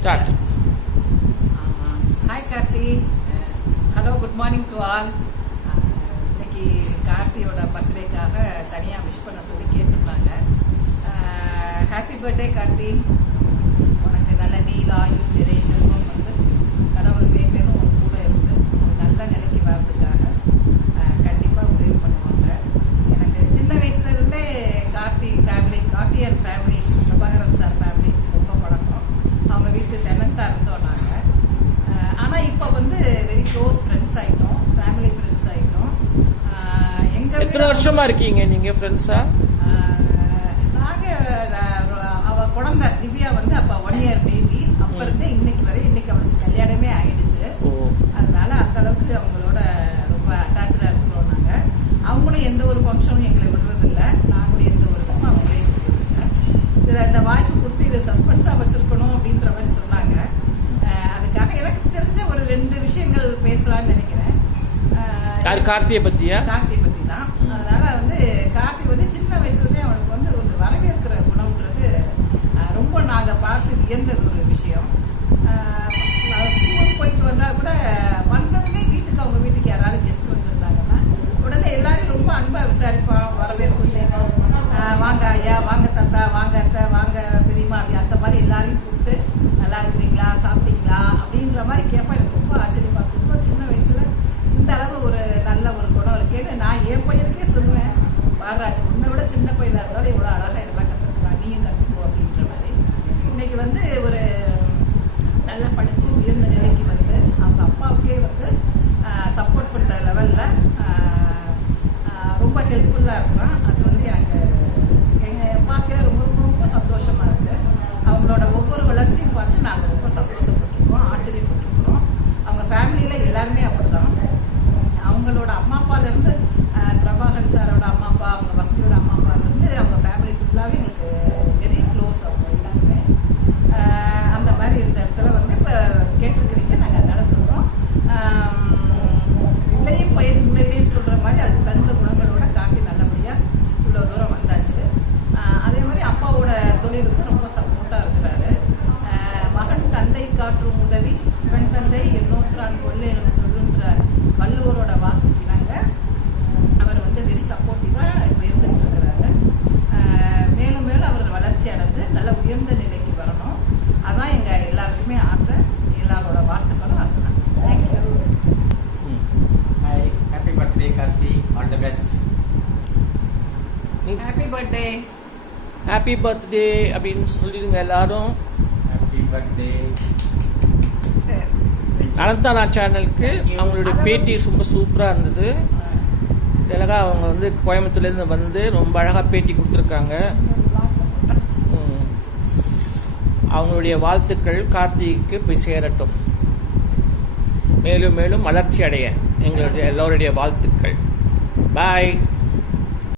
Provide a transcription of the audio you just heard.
Start hi Karthi hello good morning to all இன்னைக்கு கார்த்தியோட பர்த்டேக்காக தனியாக விஷ் பண்ண சொல்லி கேட்டிருந்தாங்க. ஹாப்பி பர்த்டே கார்த்தி உனக்கு நல்ல நீல ஆயுள் நிறை செல்வம் வந்து கடவுள் மேம்பேலும் உன் கூட இருந்து ஒரு நல்ல நிலைக்கு வர்றதுக்காக கண்டிப்பாக உதவி பண்ணுவாங்க எனக்கு சின்ன வயசுல இருந்தே Karthi family Karthi and family Prabhakaran sir family ரொம்ப பழக்கம் அவங்க வீட்டு டெனண்டாக இருந்தோம் நாங்கள் ஆனால் இப்போ வந்து வெரி க்ளோஸ் ஃப்ரெண்ட்ஸ் ஆகிட்டோம் ஃபேமிலி ஃப்ரெண்ட்ஸ் ஆகிட்டோம் எங்கள் எத்தனை வருஷமா இருக்கீங்க நீங்க ஃப்ரெண்ட்ஸா நாங்கள் அவ குழந்தை திவ்யா வந்து அப்போ ஒன் இயர் பேபி அப்போ இருந்தே இன்னைக்கு வரை இன்னைக்கு அவளுக்கு கல்யாணமே ஆயிடுச்சு. அதனால அந்த அளவுக்கு அவங்களோட ரொம்ப அட்டாச்சாக இருக்கிறோம் நாங்கள் அவங்களும் எந்த ஒரு ஃபங்க்ஷனும் எங்களை விடுறதில்ல. நாங்களும் எந்த ஒரு இதுவும் அவங்களே இதில் இந்த வாய்ப்பு கொடுத்து இதை சஸ்பென்ஸாக வச்சிருக்கணும் அப்படின்ற மாதிரி சொன்னாங்க. அதுக்காக எனக்கு தெரிஞ்ச ஒரு ரெண்டு விஷயங்கள் பேசலாம்னு நினைக்கிறேன். கார்த்தியை பத்தியா? கார்த்தி பத்தி தான் அதனால வந்து கார்த்தி வந்து சின்ன வயசுலேருந்தே அவனுக்கு வந்து ஒரு வரவேற்கிற குணம்ன்றது அஹ், ரொம்ப நாங்க பார்த்து ஒரு விஷயம் ஸ்கூல் போயிட்டு வந்தா கூட வந்ததுமே வீட்டுக்கு அவங்க வீட்டுக்கு யாராவது கெஸ்ட் வந்திருந்தாங்கன்னா உடனே எல்லாரையும் ரொம்ப அன்பா விசாரிப்பான் வரவேற்பு செய்வோம் வாங்க ஐயா வாங்க தத்தா வாங்க அத்தை வாங்க பெரியமா அப்படி அந்த மாதிரி எல்லாரையும் கூப்பிட்டு நல்லா இருக்கிறீங்களா? சாப்பிட்டீங்களா? அப்படின்ற மாதிரி கேட்பா எனக்கு ரொம்ப ஆச்சரியமா ரொம்ப சின்ன வயசுல இந்த அளவு ஒரு நல்ல ஒரு குணம் இருக்கேன்னு நான் என் பையனுக்கே சொல்லுவேன் பாரராஜ் உன்னை விட சின்ன பையனா இருந்தாலும் இவ்வளோ அழகா வள்ளுவரோட வாக்கு இணங்க அவர் வந்து வெரி சப்போர்ட்டிவா இப்போ இருந்துட்டு இருக்கிறாரு மேலும் மேலும் அவர் வளர்ச்சி அடைஞ்சு நல்ல உயர்ந்த நிலைக்கு வரணும். அதான் எங்க எல்லாருக்குமே ஆசை. எல்லாரோட வாழ்த்துக்களும் அதுதான். Thank you Hi, happy birthday, Karthi. All the best. Happy birthday happy birthday அப்படின்னு சொல்லிடுங்க எல்லாரும். Happy birthday. அனந்தானா சேனலுக்கு அவங்களுடைய பேட்டி ரொம்ப சூப்பராக இருந்தது. தெலகா அவங்க வந்து கோயம்புத்தூர்லேருந்து வந்து ரொம்ப அழகாக பேட்டி கொடுத்துருக்காங்க. அவங்களுடைய வாழ்த்துக்கள் கார்த்திக்கு போய் சேரட்டும். மேலும் மேலும் வளர்ச்சி அடைய எங்களுடைய எல்லோருடைய வாழ்த்துக்கள். பாய்.